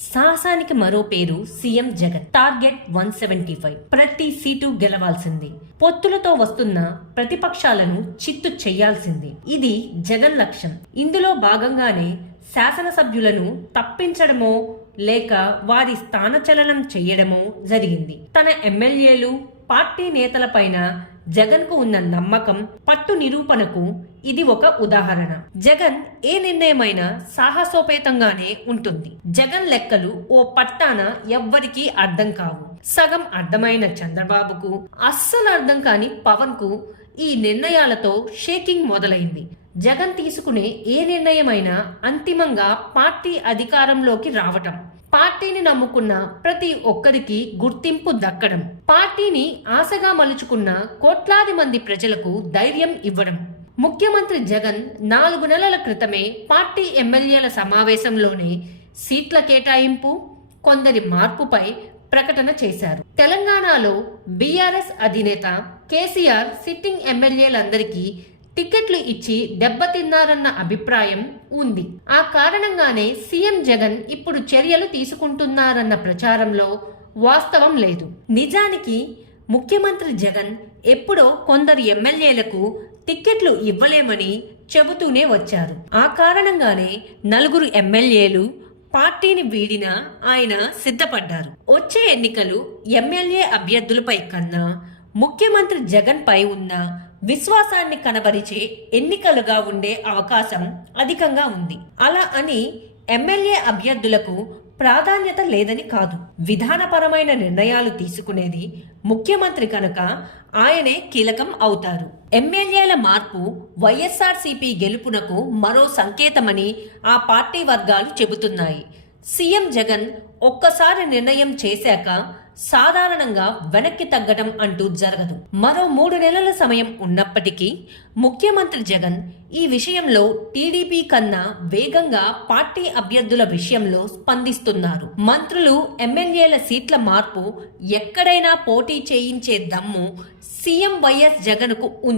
సాహసానికి మరో పేరు CM Jagan. Target one seventy five. ప్రతి సీటు గెలవాల్సింది. పొత్తులతో వస్తున్న ప్రతిపక్షాలను చిత్తు చేయాల్సింది. ఇది జగన్ లక్ష్యం. ఇందులో భాగంగానే శాసనసభ్యులను తప్పించడమో లేక వారి స్థానచలనం చేయడమో జరిగింది. తన ఎమ్మెల్యేలు పార్టీ నేతలపైన జగన్కు ఉన్న నమ్మకం పట్టు నిరూపణకు ఇది ఒక ఉదాహరణ. జగన్ ఏ నిర్ణయమైనా సాహసోపేతంగానే ఉంటుంది. జగన్ లెక్కలు ఓ పట్టాన ఎవ్వరికీ అర్థం కావు. సగం అర్థమైన చంద్రబాబుకు అస్సలు అర్థం కాని పవన్కు ఈ నిర్ణయాలతో షేకింగ్ మొదలైంది. జగన్ తీసుకునే ఏ నిర్ణయమైనా అంతిమంగా పార్టీ అధికారంలోకి రావటం. పార్టీని నమ్ముకున్న ప్రతి ఒక్కరికి గుర్తింపు దక్కడం. పార్టీని ఆశగా మలుచుకున్న కోట్లాది మంది ప్రజలకు ధైర్యం ఇవ్వడం. ముఖ్యమంత్రి జగన్ నాలుగు నెలల క్రితమే పార్టీ ఎమ్మెల్యేల సమావేశంలోనే సీట్ల కేటాయింపు కొందరి మార్పుపై ప్రకటన చేశారు. తెలంగాణలో బీఆర్ఎస్ అధినేత కేసీఆర్ సిట్టింగ్ ఎమ్మెల్యేలందరికీ టికెట్లు ఇచ్చి దెబ్బతిన్నారన్న అభిప్రాయం ఉంది. ఆ కారణంగానే సీఎం జగన్ ఇప్పుడు చర్యలు తీసుకుంటున్నారన్న ప్రచారంలో వాస్తవం లేదు. నిజానికి ముఖ్యమంత్రి జగన్ ఎప్పుడో కొందరు ఎమ్మెల్యేలకు టిక్కెట్లు ఇవ్వలేమని చెబుతూనే వచ్చారు. ఆ కారణంగానే నలుగురు ఎమ్మెల్యేలు పార్టీని వీడిన ఆయన సిద్ధపడ్డారు. వచ్చే ఎన్నికలు ఎమ్మెల్యే అభ్యర్థులపై కన్నా ముఖ్యమంత్రి జగన్ పై ఉన్న విశ్వాసాన్ని కనబరిచే ఎన్నికలుగా ఉండే అవకాశం అధికంగా ఉంది. అలా అని ఎమ్మెల్యే అభ్యర్థులకు ప్రాధాన్యత లేదని కాదు. విధానపరమైన నిర్ణయాలు తీసుకునేది ముఖ్యమంత్రి కనుక ఆయనే కీలకం అవుతారు. ఎమ్మెల్యేల మార్పు వైఎస్ఆర్సీపీ గెలుపునకు మరో సంకేతమని ఆ పార్టీ వర్గాలు చెబుతున్నాయి. సీఎం జగన్ ఒక్కసారి నిర్ణయం చేశాక సాధారణంగా వెనక్కి తగ్గడం అంటూ జరగదు. మరో మూడు నెలల సమయం ఉన్నప్పటికీ ముఖ్యమంత్రి జగన్ ఈ విషయంలో టీడీపీ కన్నా వేగంగా పార్టీ అభ్యర్థుల విషయంలో స్పందిస్తున్నారు. మంత్రులు ఎమ్మెల్యేల సీట్ల మార్పు ఎక్కడైనా పోటీ చేయించే దమ్ము సీఎం వైఎస్ జగన్కు ఉంది.